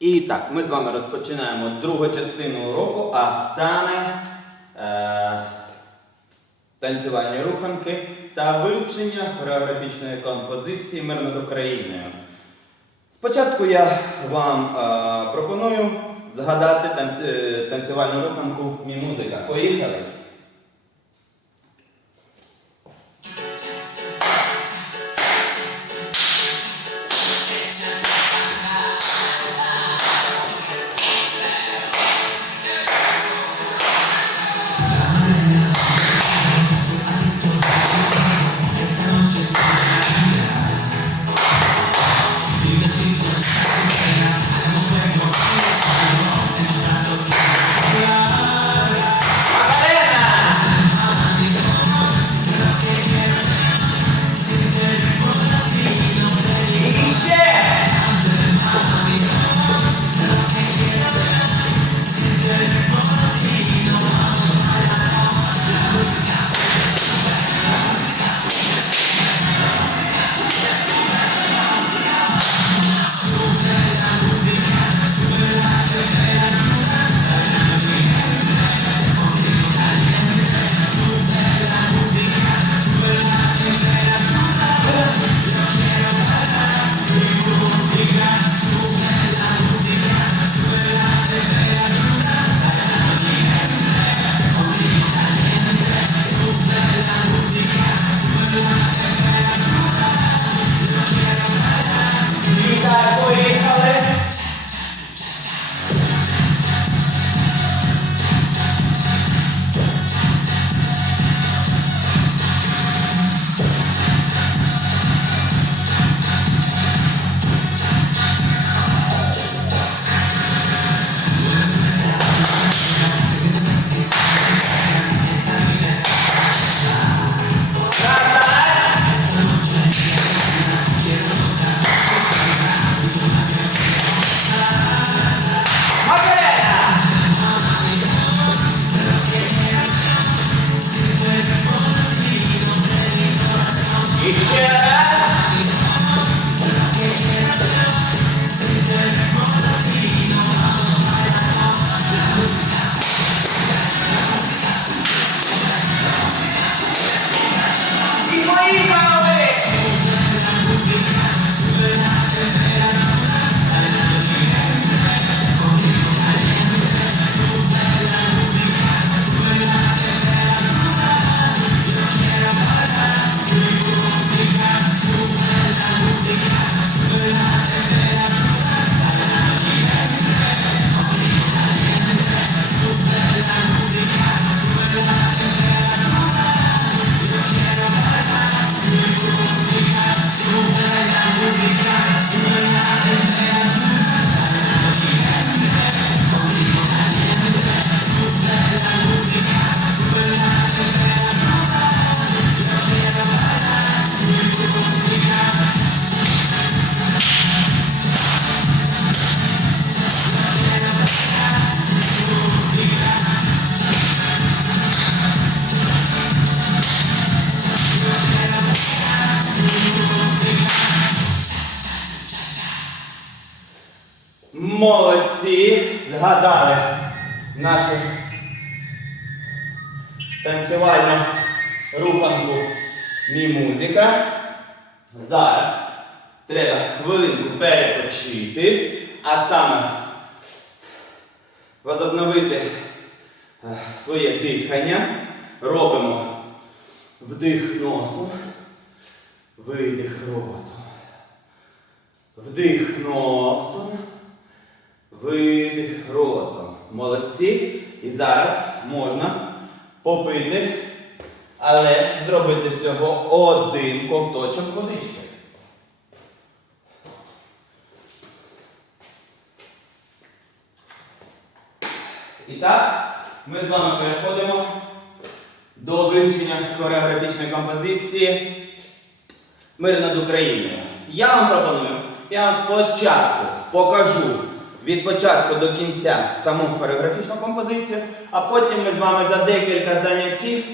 І так, ми з вами розпочинаємо другу частину уроку, а саме е, танцювальні руханки та вивчення хореографічної композиції «Мир над Україною. Спочатку я вам е, пропоную згадати танцювальну руханку «Мій музика». Поїхали! Молодці. Згадали нашу танцювальну руханку мі музика. Зараз треба хвилинку перепочити, а саме возобновити е, своє дихання. Робимо вдих носом, видих ротом. Вдих носом видих ротом. Молодці. І зараз можна попити, але зробити всього один ковточок водички. І так, ми з вами переходимо до вивчення хореографічної композиції Мир над Україною. Я вам пропоную, я вам спочатку покажу від початку до кінця саму хореографічну композицію, а потім ми з вами за декілька заняттів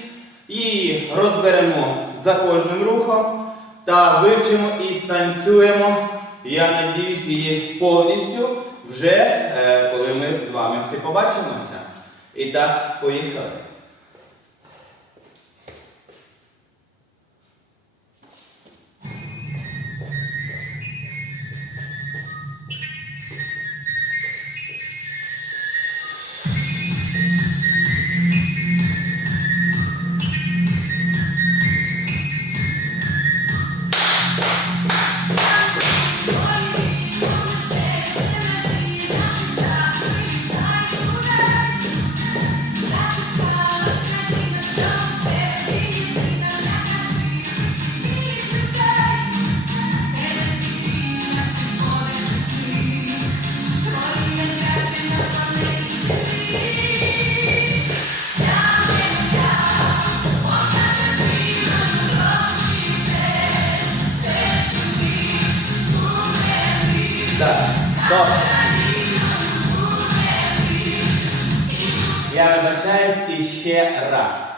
її розберемо за кожним рухом та вивчимо і станцюємо, я надіюсь, її повністю вже е, коли ми з вами всі побачимося. І так, поїхали. Так, стоп. Я возвращаюсь еще раз.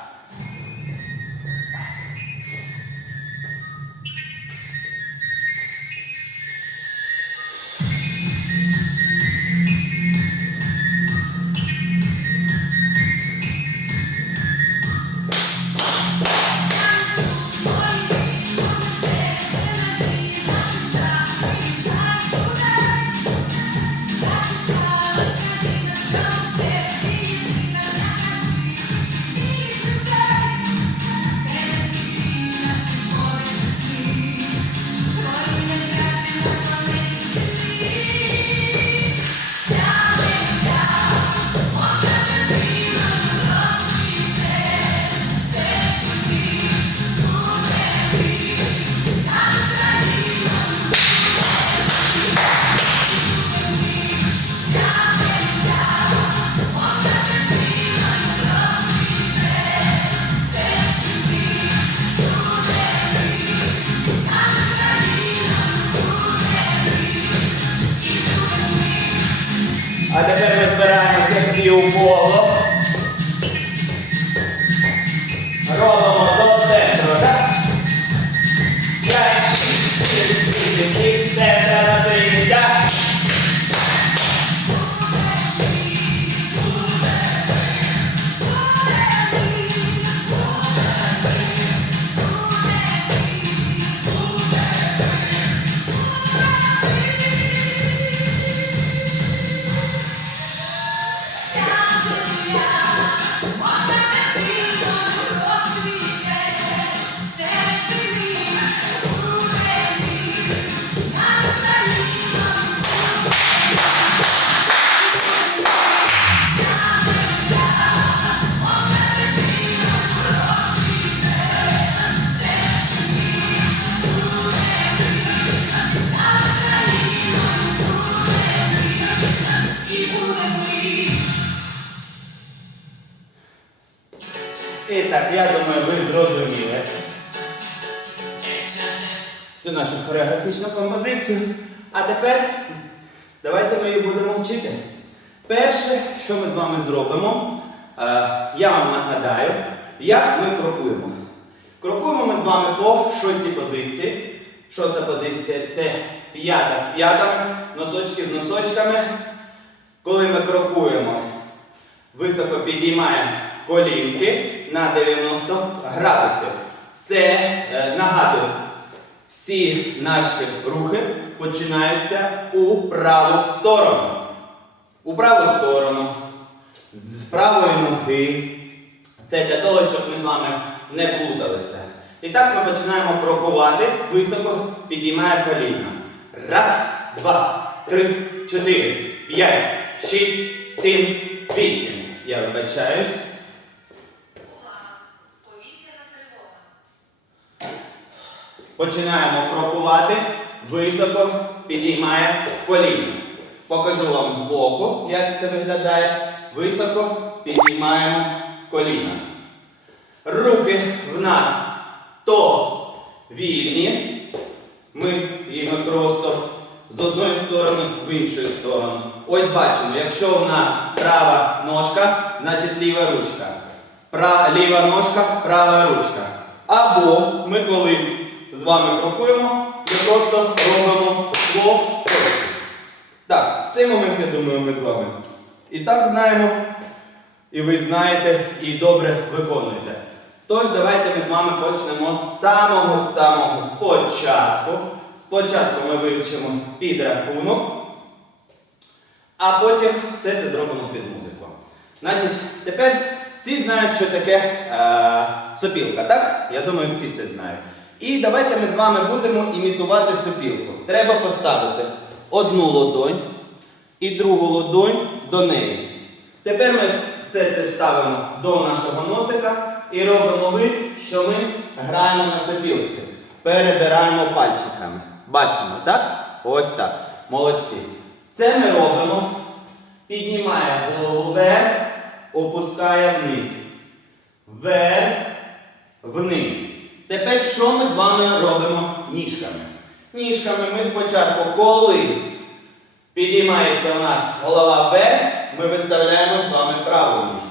хореографічну композицію. А тепер давайте ми її будемо вчити. Перше, що ми з вами зробимо, е, я вам нагадаю, як ми крокуємо. Крокуємо ми з вами по шостій позиції. Шоста позиція це п'ята з п'ятами, носочки з носочками. Коли ми крокуємо, високо підіймаємо колінки на 90 градусів. Це е, нагадую. Всі наші рухи починаються у праву сторону. У праву сторону, з правої ноги. Це для того, щоб ми з вами не плуталися. І так ми починаємо крокувати, високо підіймає коліна. Раз, два, три, чотири, п'ять, шість, сім, вісім. Я вибачаюсь. Починаємо крокувати, високо підіймає коліно. Покажу вам збоку, як це виглядає. Високо підіймаємо коліна. Руки в нас то вільні. Ми їм просто з одної сторони в іншу сторону. Ось бачимо, якщо у нас права ножка, значить ліва ручка. Права, ліва ножка, права ручка. Або ми коли з вами крокуємо і просто робимо слово. Так, цей момент, я думаю, ми з вами і так знаємо, і ви знаєте, і добре виконуєте. Тож, давайте ми з вами почнемо з самого-самого початку. Спочатку ми вивчимо під рахунок, а потім все це зробимо під музику. Значить, тепер всі знають, що таке е, сопілка, так? Я думаю, всі це знають. І давайте ми з вами будемо імітувати сопілку. Треба поставити одну ладонь і другу ладонь до неї. Тепер ми все це ставимо до нашого носика і робимо вид, що ми граємо на сопілці. Перебираємо пальчиками. Бачимо, так? Ось так. Молодці. Це ми робимо. Піднімає голову вверх, опускає вниз. Вверх, вниз. Тепер що ми з вами робимо ніжками? Ніжками ми спочатку, коли підіймається у нас голова вверх, ми виставляємо з вами праву ніжку.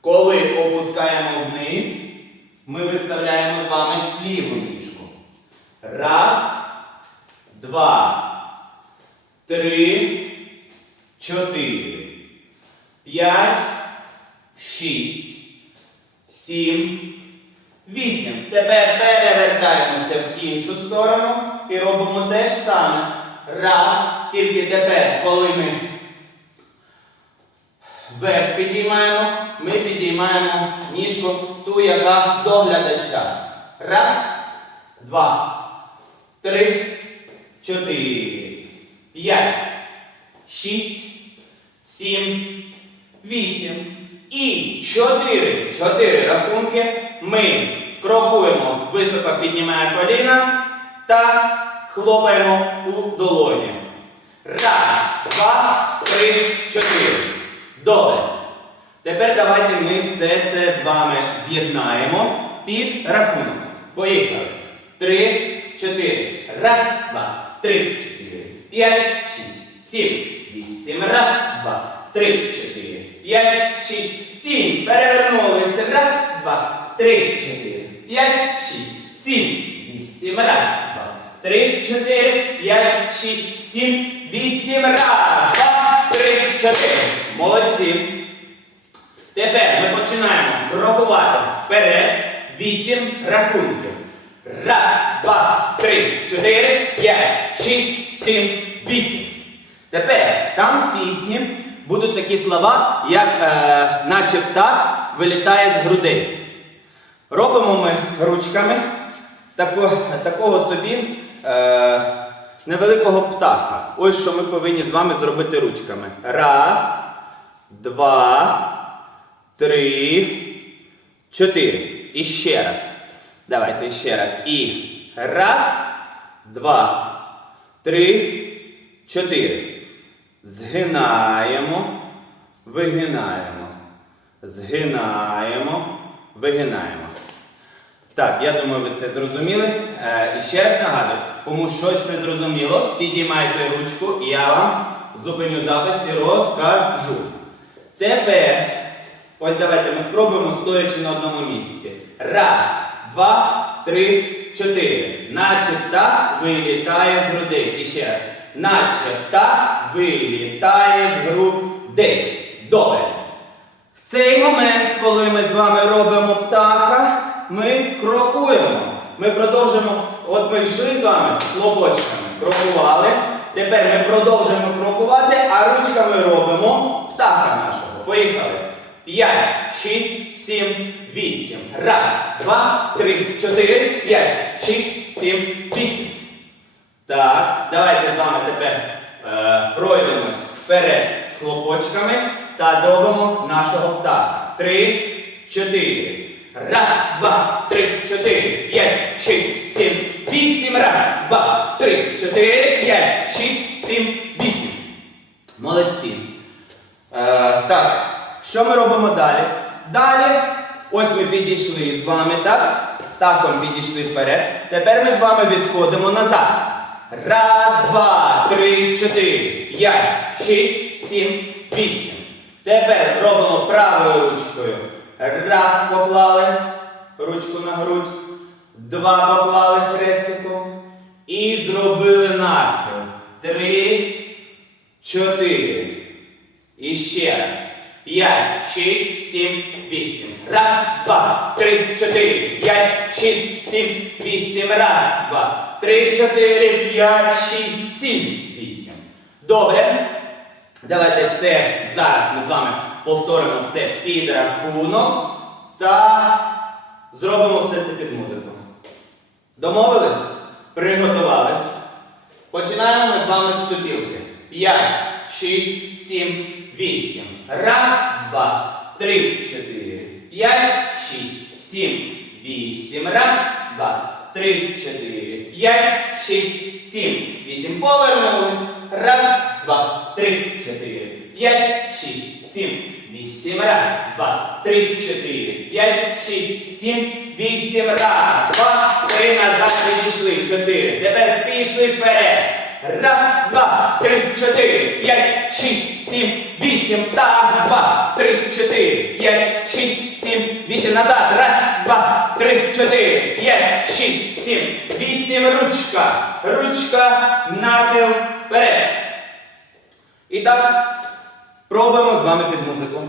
Коли опускаємо вниз, ми виставляємо з вами ліву ніжку. Раз, два, три, чотири, п'ять, шість, сім. 8. Тепер перевертаємося в іншу сторону і робимо те ж саме. Раз. Тільки тепер, коли ми вверх підіймаємо, ми підіймаємо ніжку ту, яка до глядача. Раз, два, три, чотири, п'ять, шість, сім, вісім. І чотири. Чотири рахунки ми крокуємо, високо піднімає коліна та хлопаємо у долоні. Раз, два, три, чотири. Добре. Тепер давайте ми все це з вами з'єднаємо під рахунок. Поїхали. Три, чотири. Раз, два, три, чотири. П'ять, шість, сім. Вісім. Раз, два, три, чотири. П'ять, шість, сім. Перевернулися. Раз, два три, чотири, п'ять, шість, сім, вісім раз. Два, три, чотири, п'ять, шість, сім, вісім раз. Два, три, чотири. Молодці. Тепер ми починаємо крокувати вперед. Вісім рахунків. Раз, два, три, чотири, п'ять, шість, сім, вісім. Тепер там в пісні будуть такі слова, як е, наче птах вилітає з грудей. Робимо ми ручками тако, такого собі е, невеликого птаха. Ось що ми повинні з вами зробити ручками. Раз, два, три, чотири. І ще раз. Давайте ще раз. І раз, два, три, чотири. Згинаємо, вигинаємо. Згинаємо вигинаємо. Так, я думаю, ви це зрозуміли. Е, і ще раз нагадую, кому щось не зрозуміло, підіймайте ручку і я вам зупиню запис і розкажу. Тепер, ось давайте ми спробуємо, стоячи на одному місці. Раз, два, три, чотири. Наче так вилітає з грудей. І ще раз. Наче так вилітає з грудей. Добре цей момент, коли ми з вами робимо птаха, ми крокуємо. Ми продовжимо, от ми йшли з вами з хлопочками. крокували. Тепер ми продовжуємо крокувати, а ручками робимо птаха нашого. Поїхали. 5, 6, 7, 8. Раз, два, три, чотири, п'ять, шість, сім, вісім. Так, давайте з вами тепер е, пройдемось вперед з хлопочками та зробимо нашого птаха. Три, чотири. Раз, два, три, чотири, п'ять, шість, сім, вісім. Раз, два, три, чотири, п'ять, шість, сім, вісім. Молодці. Е, так, що ми робимо далі? Далі, ось ми підійшли з вами, так? Таком підійшли вперед. Тепер ми з вами відходимо назад. Раз, два, три, чотири, п'ять, шість, сім, вісім. Тепер робимо правою ручкою. Раз поклали ручку на грудь. Два поклали хрестиком. І зробили нахил. Три, чотири. І ще раз. П'ять, шість, сім, вісім. Раз, два, три, чотири. П'ять, шість, сім, вісім. Раз, два, три, чотири, п'ять, шість, сім, вісім. Добре. Давайте це зараз ми з вами повторимо все під рахунок та зробимо все це під музику. Домовились? Приготувались. Починаємо ми з вами з супілки. 5, 6, 7, 8. Раз, два, три, чотири. П'ять, шість, сім, вісім. Раз, два, три, чотири. П'ять, 6, сім. Вісім. Повернулись. Раз, два, три. 4, 5, 6, 7, 8. Раз, 2, 3, 4, 5, 6, 7, 8. Раз, 2, 3, назад, підійшли. 4. Тепер пішли вперед. Раз, два, три, чотири, п'ять, шість, сім, вісім. Так, два, три, чотири, п'ять, шість, сім, вісім. Назад. Раз, два, три, чотири, п'ять, шість, сім, вісім. Ручка. Ручка. Нахил. Вперед. І так, пробуємо з вами під музику.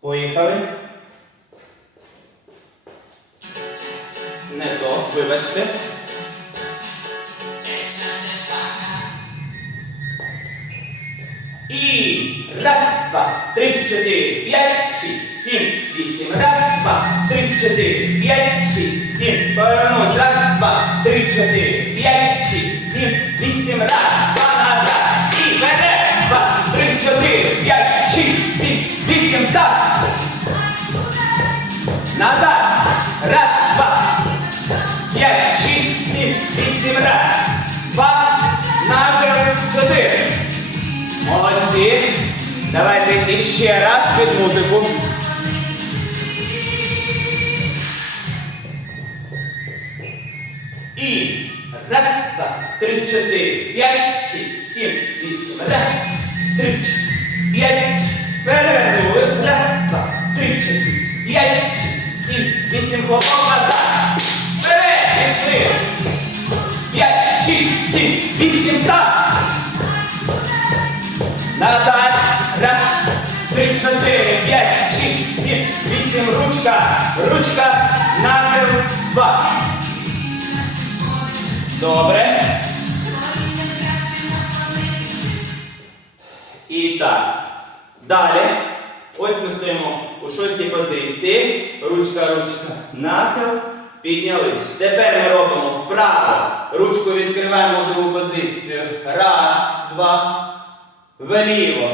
Поїхали. Не то, вибачте. І раз, два, три, чотири, п'ять, шість, сім, вісім. Раз, два, три, чотири, п'ять, шість, сім. Повернусь. Раз, два, три, чотири. Назад. Раз, два. П'ять, шість, сім, вісім, раз. Два. Набір. Чотири. Молодці. Давайте іще раз під музику. І раз, два, три, чотири, п'ять, шість, сім, вісім. Раз, три, п'ять. Перевернулись. Раз, два, три, чотири, п'ять. І дітям хлопок назад. Бере, пішли. П'ять, шість, сім, вісім, так. Назад, раз, три, чотири, п'ять, шість, сім, вісім, ручка, ручка, нахил, два. Добре. І так. Далі. Ось ми стоїмо у шостій позиції. Ручка, ручка, нахил. Піднялись. Тепер ми робимо вправо. Ручку відкриваємо у другу позицію. Раз, два. Вліво.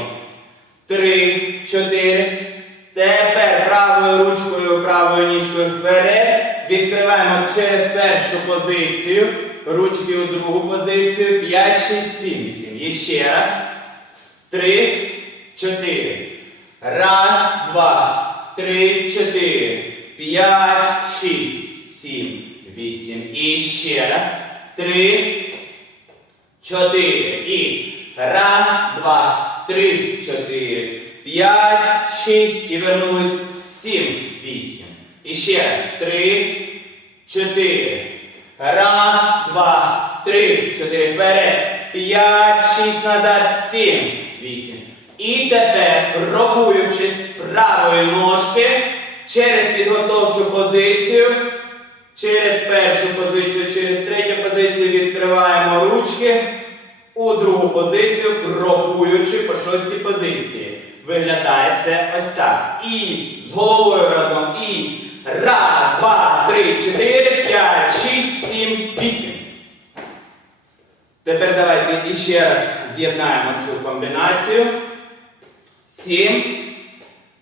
Три, чотири. Тепер правою ручкою, правою ніжкою вперед. Відкриваємо через першу позицію. Ручки у другу позицію. 5, 6, 7, 8. І ще раз. Три. Чотири. Раз, два, три, чотири, п'ять, шість, сім, вісім. І ще раз. Три, чотири. І раз, два, три, чотири, п'ять, шість. І вернулись. Сім, вісім. І ще раз. Три, чотири. Раз, два, три, чотири. Вперед. П'ять, шість назад. Сім. Вісім. І тепер, рокуючись правої ножки через підготовчу позицію, через першу позицію, через третю позицію відкриваємо ручки. У другу позицію, рокуючи по шостій позиції. Виглядає це ось так. І з головою разом. І. Раз, два, три, чотири, п'ять, шість, сім, вісім. Тепер давайте іще раз з'єднаємо цю комбінацію сім,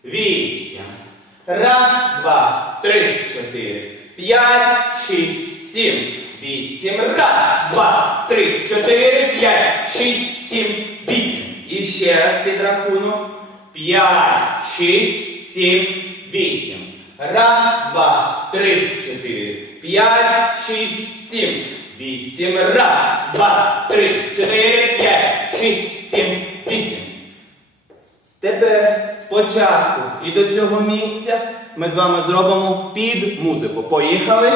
вісім. Раз, два, три, чотири, п'ять, шість, сім, вісім. Раз, два, три, чотири, п'ять, шість, сім, вісім. І ще раз рахунок. П'ять, шість, сім, вісім. Раз, два, три, чотири, п'ять, шість, сім. Вісім. Раз, два, три, чотири, п'ять, шість, сім, вісім. Тепер спочатку і до цього місця ми з вами зробимо під музику. Поїхали.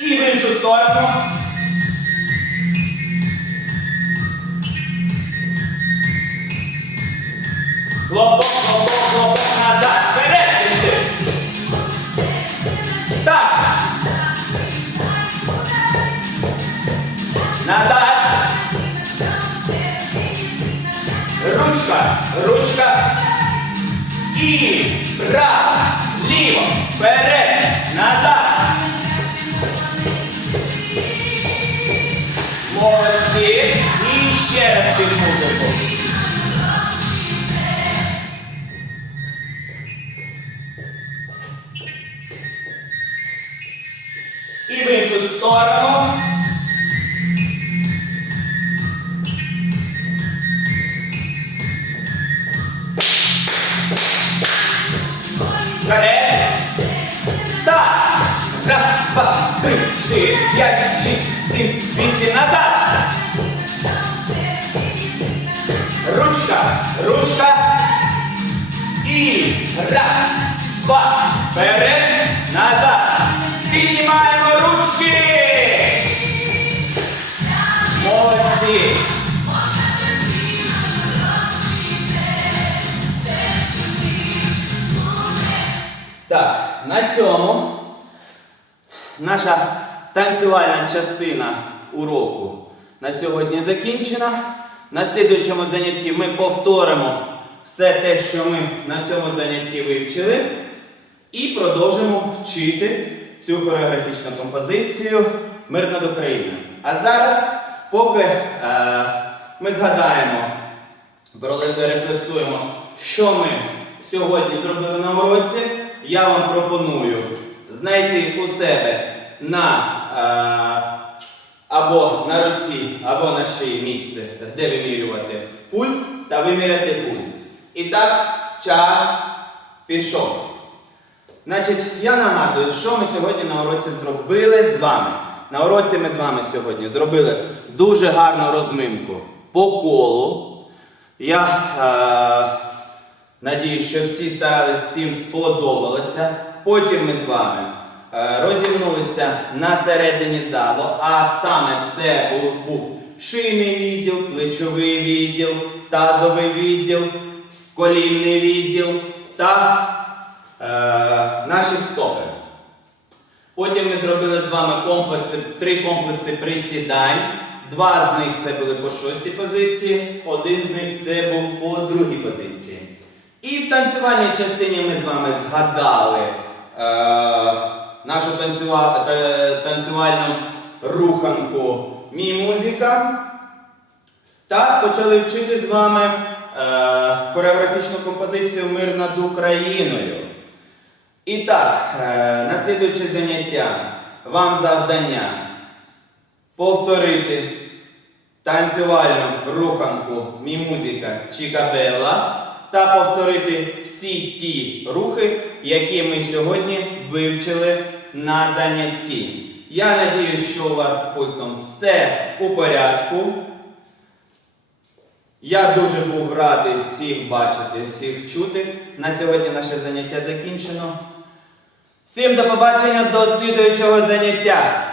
І в іншу сторону. Лоб Ліво, право, ліво, вперед, назад. Молодці. І ще раз під два, три, четыре, пять, шесть, семь, свиньте назад. Ручка, ручка. И раз, два, вперед, назад. Піднімаємо ручки. Молодці. Так, на цьому Наша танцювальна частина уроку на сьогодні закінчена. На слідуючому занятті ми повторимо все те, що ми на цьому занятті вивчили, і продовжимо вчити цю хореографічну композицію Мир над Україною. А зараз, поки е, ми згадаємо, рефлексуємо, що ми сьогодні зробили на уроці, я вам пропоную знайти у себе на е, або на руці, або на шиї місце, де вимірювати пульс та виміряти пульс. І так, час пішов. Значить, я нагадую, що ми сьогодні на уроці зробили з вами. На уроці ми з вами сьогодні зробили дуже гарну розминку по колу. Я е, надію, що всі старались, всім сподобалося. Потім ми з вами е, розігнулися на середині залу, а саме це був шийний відділ, плечовий відділ, тазовий відділ, колінний відділ та е, наші стопи. Потім ми зробили з вами комплекси, три комплекси присідань. Два з них це були по шостій позиції, один з них це був по другій позиції. І в танцювальній частині ми з вами згадали. Е, нашу танцювальну руханку Мі музика. Так, почали вчити з вами е, хореографічну композицію Мир над Україною. І так, е, наслідуючи заняття, вам завдання повторити танцювальну руханку Мі музика Чікабела та повторити всі ті рухи, які ми сьогодні вивчили на занятті. Я надіюсь, що у вас з пульсом все у порядку. Я дуже був радий всіх бачити, всіх чути. На сьогодні наше заняття закінчено. Всім до побачення до слідуючого заняття!